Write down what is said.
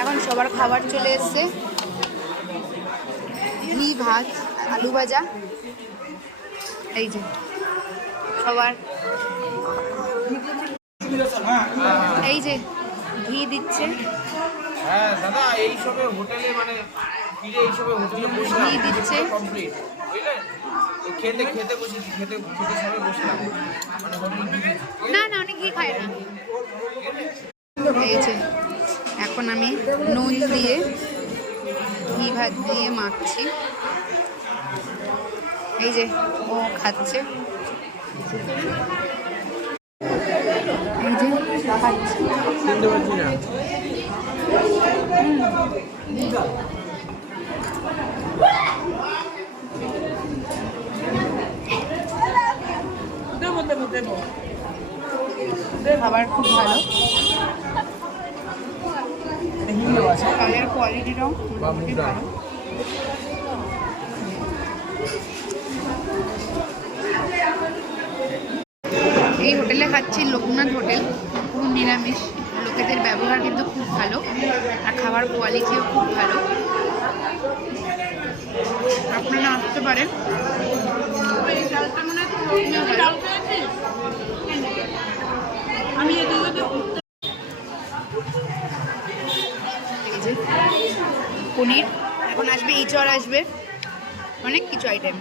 এখন সবার খাবার চলে এসছে, ঘি ভাত আলু ভাজা। এই যে সবার এই যে ঘি দিচ্ছে। হ্যাঁ দাদা, এইসবে হোটেলে মানে ফিরে এইসবে হোটেলে বসে ঘি দিচ্ছে। কমপ্লিট বুঝলেন, খেতে খেতে বসেছি, খেতে খেতে সবাই বসলাম মানে হোটেল। না না, অনেক ঘি খায় না। এই যে এখন আমি নুন দিয়ে ঘি ভাত দিয়ে মাখছি। এই যে ও খাচ্ছে, এই যে খাচ্ছে। চিনতে পারছি না। খাবার খুব ভালো, চালের কোয়ালিটিটাও মোটামুটি ভালো। এই হোটেলে খাচ্ছি, লোকনাথ হোটেল, পুরো নিরামিষ। লোকেদের ব্যবহার কিন্তু খুব ভালো আর খাবার কোয়ালিটিও খুব ভালো। আপনারা আসতে পারেন। পনির এখন আসবে, ইঁচড় আসবে, অনেক কিছু আইটেম।